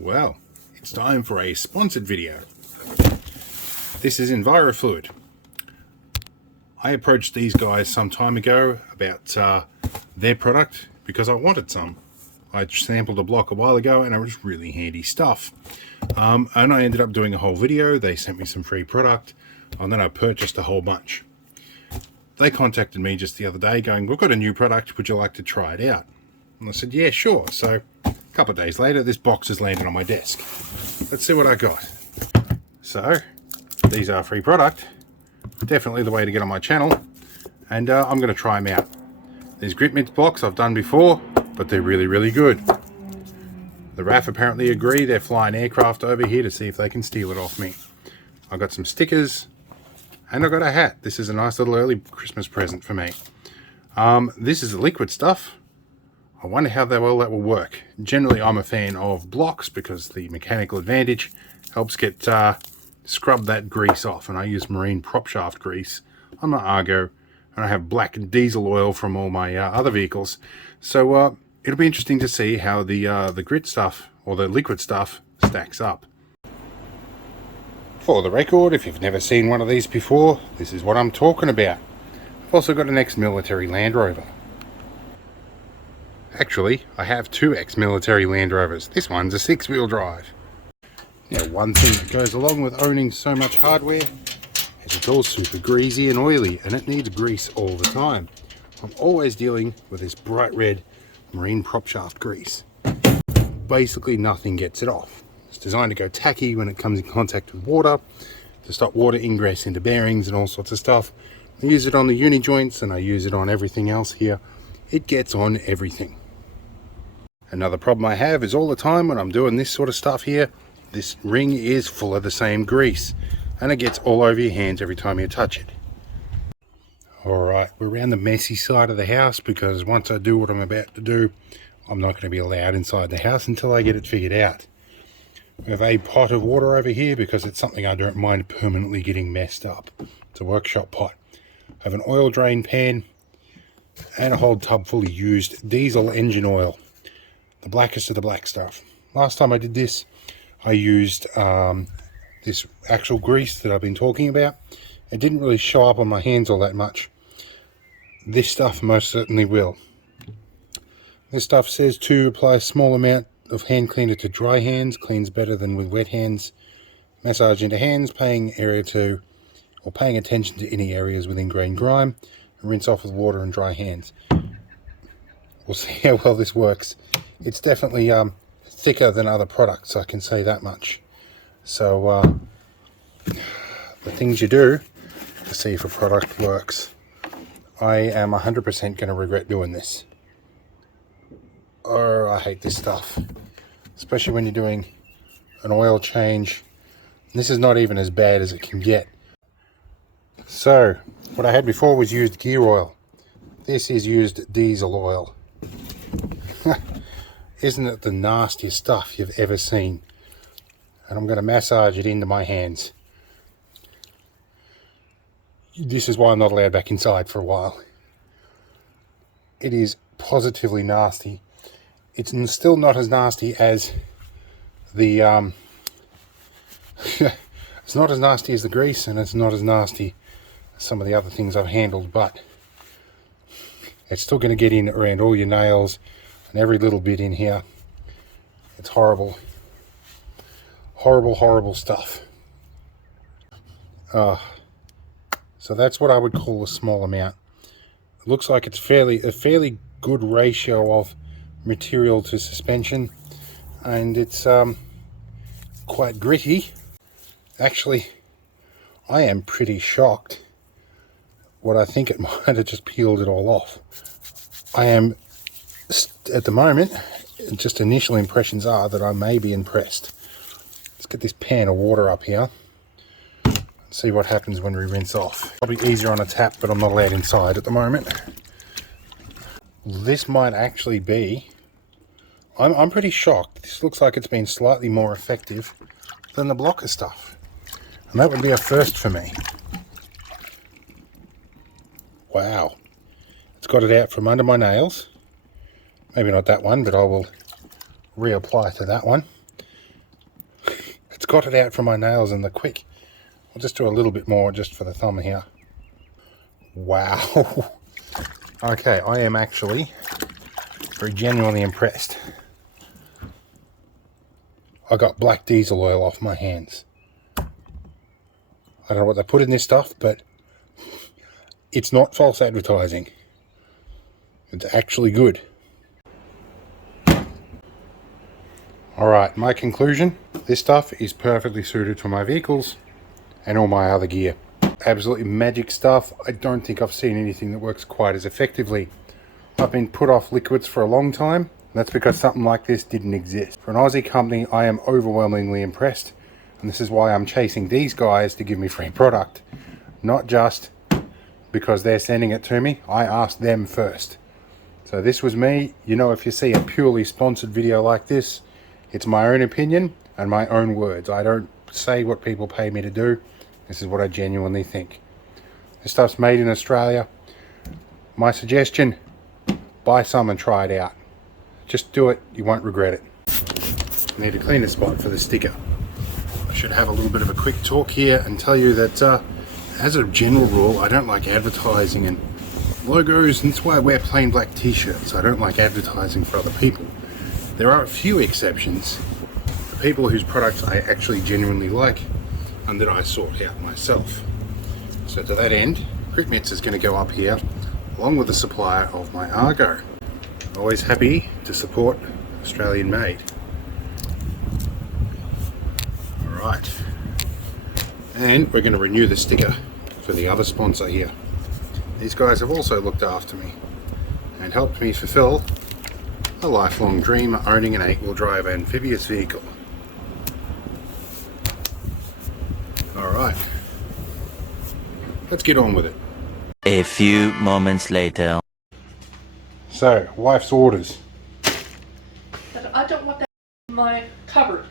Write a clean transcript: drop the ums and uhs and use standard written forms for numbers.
Well, it's time for a sponsored video. This is Envirofluid. I approached these guys some time ago about their product because I wanted some. I sampled a block a while ago and it was really handy stuff. And I ended up doing a whole video. They sent me some free product and then I purchased a whole bunch. They contacted me just the other day going, "We've got a new product, would you like to try it out?" And I said, yeah, sure. So a couple of days later, this box has landed on my desk. Let's see what I got. So these are free product, definitely the way to get on my channel, and I'm going to try them out. These Gritmitts blocks I've done before, but they're really good. The RAF apparently agree. They're flying aircraft over here to see if they can steal it off me. I got some stickers and I got a hat. This is a nice little early Christmas present for me. This is the liquid stuff. I wonder how well that will work. Generally I'm a fan of blocks because the mechanical advantage helps get scrub that grease off, and I use marine prop shaft grease on my Argo, and I have black diesel oil from all my other vehicles. So it'll be interesting to see how the grit stuff or the liquid stuff stacks up. For the record, if you've never seen one of these before, this is what I'm talking about. I've also got an ex-military Land Rover. Actually, I have two ex-military Land Rovers. This one's a 6-wheel drive. Now, one thing that goes along with owning so much hardware is it's all super greasy and oily, and it needs grease all the time. I'm always dealing with this bright red marine prop shaft grease. Basically nothing gets it off. It's designed to go tacky when it comes in contact with water, to stop water ingress into bearings and all sorts of stuff. I use it on the uni joints and I use it on everything else here. It gets on everything. Another problem I have is all the time when I'm doing this sort of stuff here, this ring is full of the same grease and it gets all over your hands every time you touch it. Alright, we're around the messy side of the house because once I do what I'm about to do, I'm not going to be allowed inside the house until I get it figured out. We have a pot of water over here because it's something I don't mind permanently getting messed up. It's a workshop pot. I have an oil drain pan and a whole tub full of used diesel engine oil. The blackest of the black stuff. Last time I did this, I used this actual grease that I've been talking about. It didn't really show up on my hands all that much. This stuff most certainly will. This stuff says to apply a small amount of hand cleaner to dry hands. Cleans better than with wet hands. Massage into hands, paying attention to any areas with ingrained grime. And rinse off with water and dry hands. We'll see how well this works. It's definitely thicker than other products, I can say that much. So the things you do to see if a product works. I am 100% going to regret doing this. Oh, I hate this stuff. Especially when you're doing an oil change. This is not even as bad as it can get. So, what I had before was used gear oil. This is used diesel oil. Isn't it the nastiest stuff you've ever seen? And I'm going to massage it into my hands. This is why I'm not allowed back inside for a while. It is positively nasty. It's still not as nasty as the it's not as nasty as the grease, and it's not as nasty as some of the other things I've handled, but it's still going to get in around all your nails and every little bit in here. It's horrible. Horrible stuff. So that's what I would call a small amount. It looks like it's a fairly good ratio of material to suspension, and it's quite gritty. Actually, I am pretty shocked. What I think it might have just peeled it all off. I am, at the moment, just initial impressions are that I may be impressed. Let's get this pan of water up here and see what happens when we rinse off. Probably easier on a tap, but I'm not allowed inside at the moment. This might actually be, I'm pretty shocked. This looks like it's been slightly more effective than the blocker stuff. And that would be a first for me. Wow. It's got it out from under my nails. Maybe not that one, but I will reapply to that one. got it out from my nails and the quick. I'll just do a little bit more just for the thumb here. Wow. Okay, I am actually very genuinely impressed. I got black diesel oil off my hands. I don't know what they put in this stuff, but it's not false advertising. It's actually good. Alright, my conclusion. This stuff is perfectly suited for my vehicles and all my other gear. Absolutely magic stuff. I don't think I've seen anything that works quite as effectively. I've been put off liquids for a long time, and that's because something like this didn't exist. For an Aussie company, I am overwhelmingly impressed, and this is why I'm chasing these guys to give me free product. Not just because they're sending it to me, I asked them first. So this was me. You know, if you see a purely sponsored video like this, it's my own opinion and my own words. I don't say what people pay me to do. This is what I genuinely think. This stuff's made in Australia. My suggestion, buy some and try it out. Just do it, you won't regret it. I need to clean a spot for the sticker. I should have a little bit of a quick talk here and tell you that as a general rule, I don't like advertising and logos, and that's why I wear plain black t-shirts. I don't like advertising for other people. There are a few exceptions. The people whose products I actually genuinely like and that I sort out myself. So to that end, Gritmitts is going to go up here along with the supplier of my Argo. Always happy to support Australian made. Alright, and we're going to renew the sticker for the other sponsor here. These guys have also looked after me and helped me fulfill a lifelong dream of owning an 8-wheel drive amphibious vehicle. Alright, let's get on with it. A few moments later. So, wife's orders. I don't want that in my cupboard.